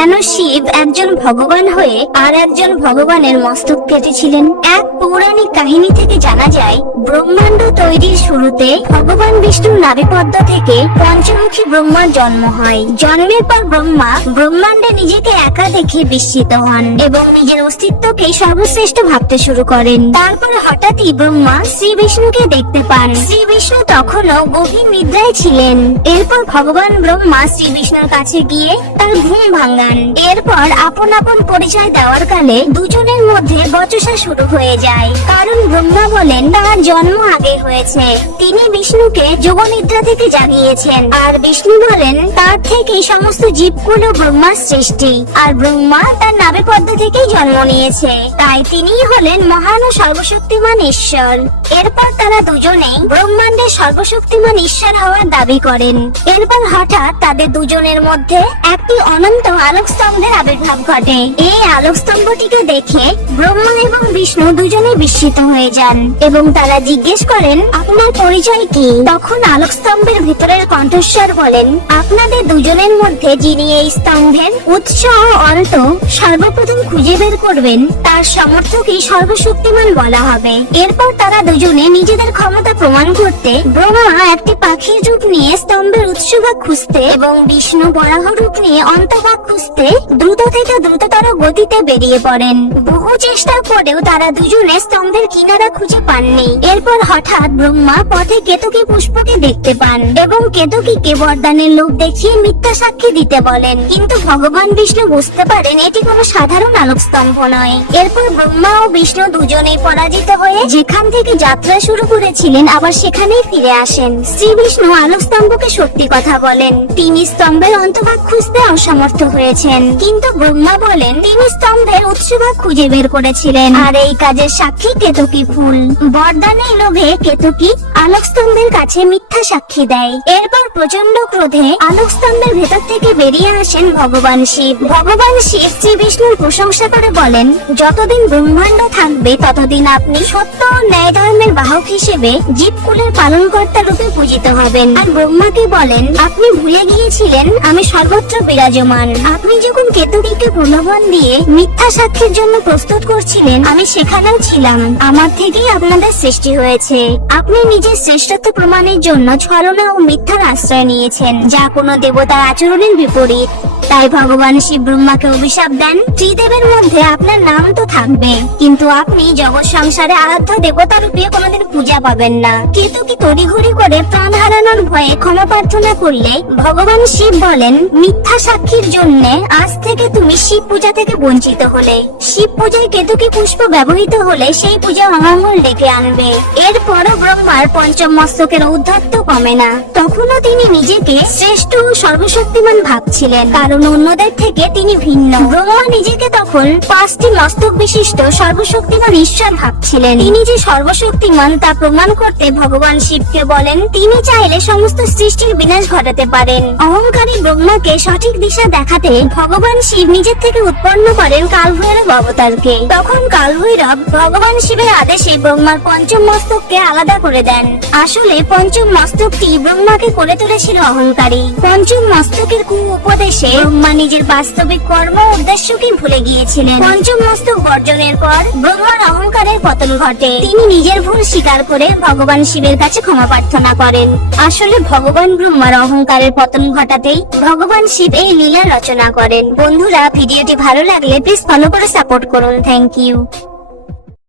কেন শিব একজন ভগবান হয়ে আর একজন ভগবানের মস্তক কেটেছিলেন? এক পৌরাণিক কাহিনী থেকে জানা যায়, ব্রহ্মাণ্ড তৈরির শুরুতে ভগবান বিষ্ণুর নাভিপদ্ম থেকে পঞ্চমুখী ব্রহ্মার জন্ম হয়। জন্মের পর ব্রহ্মা ব্রহ্মাণ্ডে নিজেকে একা দেখে বিস্মিত হন এবং নিজের অস্তিত্বকে সর্বশ্রেষ্ঠ ভাবতে শুরু করেন। তারপর হঠাৎই ব্রহ্মা শ্রী বিষ্ণুকে দেখতে পান। শ্রী বিষ্ণু তখনও গভীর নিদ্রায় ছিলেন। এরপর ভগবান ব্রহ্মা শ্রী বিষ্ণুর কাছে গিয়ে তার ঘুম ভাঙান। এরপর আপন আপন পরিচয় দেওয়ার কালে দুজনের মধ্যে বচসা শুরু হয়ে যায়। কারণ ব্রহ্মা বলেন তার জন্ম আগে হয়েছে, তিনি বিষ্ণুকে যোগনিদ্রা থেকে জাগিয়েছেন, আর বিষ্ণু বলেন তার থেকে সমস্ত জীবগুলো ব্রহ্মার সৃষ্টি, আর ব্রহ্মা তার নাভিপদ্ম থেকেই জন্ম নিয়েছে, তাই তিনিই হলেন মহান ও সর্বশক্তিমান ঈশ্বর। এরপর তারা দুজনেই ব্রহ্মাণ্ডের সর্বশক্তিমান ঈশ্বর হওয়ার দাবি করেন। এরপর হঠাৎ তাদের দুজনের মধ্যে একটি অনন্ত আলোকস্তম্ভের আবির্ভাব ঘটে। এই আলোকস্তম্ভটিকে দেখে ব্রহ্মা এবং বিষ্ণু দুজনে বিস্মিত হয়ে যান এবং তারা জিজ্ঞেস করেন, আপনার পরিচয় কি? তখন আলোকস্তম্ভের ভিতরের কণ্ঠস্বর বলেন, আপনাদের দুজনের মধ্যে যিনি এই স্তম্ভের উৎস ও অন্ত সর্বপ্রথম খুঁজে বের করবেন, তার সমর্থকই সর্বশক্তিমান বলা হবে। এরপর তারা দুজনে নিজেদের ক্ষমতা প্রমাণ করতে ব্রহ্মা একটি পাখির রূপ নিয়ে স্তম্ভের উৎসভাগ খুঁজতে এবং বিষ্ণু বরাহ রূপ নিয়ে অন্তভাগ খুঁজতে দ্রুত থেকে দ্রুততর গতিতে বেরিয়ে পড়েন। বহু চেষ্টা করেও তারা দুজনে স্তম্ভের কিনারা খুঁজে পাননি। এরপর হঠাৎ ব্রহ্মা পথে কেতকী পুষ্পকে দেখতে পান এবং কেতকীকে বরদানের লোভ দেখিয়ে মিথ্যা সাক্ষী দিতে বলেন। কিন্তু ভগবান বিষ্ণু বুঝতে পারেন এটি কোনো সাধারণ আলোকস্তম্ভ নয়। এরপর ব্রহ্মা ও বিষ্ণু দুজনেই পরাজিত হয়ে যেখান থেকে যাত্রা শুরু করেছিলেন আবার সেখানেই ফিরে আসেন। শ্রী বিষ্ণু আলোকস্তম্ভকে সত্যি কথা বলেন, তিনি স্তম্ভের অন্তভাগ খুঁজতে অসমর্থ হয়েছেন, কিন্তু ব্রহ্মা বলেন তিনি স্তম্ভের উৎসভাগ খুঁজে বের করেছিলেন, আর এই কাজের সাক্ষী কেতকী ফুল। বরদানের লোভে কেতকী আলোকস্তম্ভের কাছে মিথ্যা সাক্ষী দেয়। এরপর প্রচন্ড ক্রোধে আলোকস্তম্ভের ভেতর থেকে বেরিয়ে আসেন ভগবান শিব। ভগবান শিব শ্রী বিষ্ণুর প্রশংসা করে বলেন, যতদিন ব্রহ্মাণ্ড থাকবে ততদিন আপনি সত্য ও ন্যায় ধর্মের বাহক হিসেবে জীবকুলের পালনকর্তা রূপে পূজিত হবেন। আর ব্রহ্মাকে বলেন, আপনি ভুলে গিয়েছিলেন আমি সর্বত্র বিরাজমান। আপনি যখন কেতকীকে প্রলোভন দিয়ে মিথ্যা সাক্ষীর জন্য প্রস্তুত করছিলেন, আমি সেখানেও ছিলাম। আমার থেকেই আপনাদের সৃষ্টি হয়েছে। আপনি নিজের শ্রেষ্ঠত্ব প্রমাণের জন্য ছলনা ও মিথ্যার আশ্রয় নিয়েছেন, যা কোনো দেবতার আচরণের বিপরীত। তাই ভগবান শিব ব্রহ্মাকে অভিশাপ দেন, ত্রিদেবের মধ্যে আপনার নাম তো থাকবে, কিন্তু আপনি জগৎ সংসারে আরাধ্য দেবতা রূপে কোনোদিন পূজা পাবেন না। কেতকী তড়িঘড়ি করে প্রাণ হারানোর ভয়ে ক্ষমা প্রার্থনা করলে ভগবান শিব বলেন, মিথ্যা সাক্ষীর জন্য আজ থেকে তুমি শিব পূজা থেকে বঞ্চিত হলে। শিব পূজায় কেতকী পুষ্প ব্যবহৃত হলে সেই পূজা অমঙ্গল ডেকে আনবে। এরপরও ব্রহ্মার পঞ্চম মস্তকের ঔদ্ধত্য কমে না। তখনও তিনি নিজেকে শ্রেষ্ঠ ও সর্বশক্তিমান ভাবছিলেন, কারণ অন্যদের থেকে তিনি ভিন্ন। ব্রহ্মা নিজেকে তখন 5টি মস্তক বিশিষ্ট সর্বশক্তিমান ঈশ্বর ভাবছিলেন। তিনি যে সর্বশক্তিমান তা প্রমাণ করতে ভগবান শিবকে বলেন, তিনি চাইলে সমস্ত সৃষ্টির বিনাশ ঘটাতে পারেন। অহংকারী ব্রহ্মাকে সঠিক দিশা দেখাতে ভগবান শিব নিজের থেকে উৎপন্ন করেন কালভৈরব অবতারকে। তখন কালভৈরব ভগবান শিবের আদেশে ব্রহ্মার পঞ্চম মস্তককে আলাদা করে দেন। আসলে পঞ্চম মস্তকটি ব্রহ্মাকে করে তুলেছিল অহংকারী। পঞ্চম মস্তকের উপদেশে ব্রহ্মা নিজের বাস্তবিক কর্ম উদ্দেশ্যকে ভুলে গিয়েছিলেন। পঞ্চম মস্তক বর্জনের পর ব্রহ্মার অহংকারের পতন ঘটে। তিনি নিজের ভুল স্বীকার করে ভগবান শিবের কাছে ক্ষমা প্রার্থনা করেন। আসলে ভগবান ব্রহ্মার অহংকারের পতন ঘটাতেই ভগবান শিব এই লীলা রচনা করেন। বন্ধুরা, ভিডিওটি ভালো লাগলে প্লিজ ফলো করে সাপোর্ট করুন। Thank you.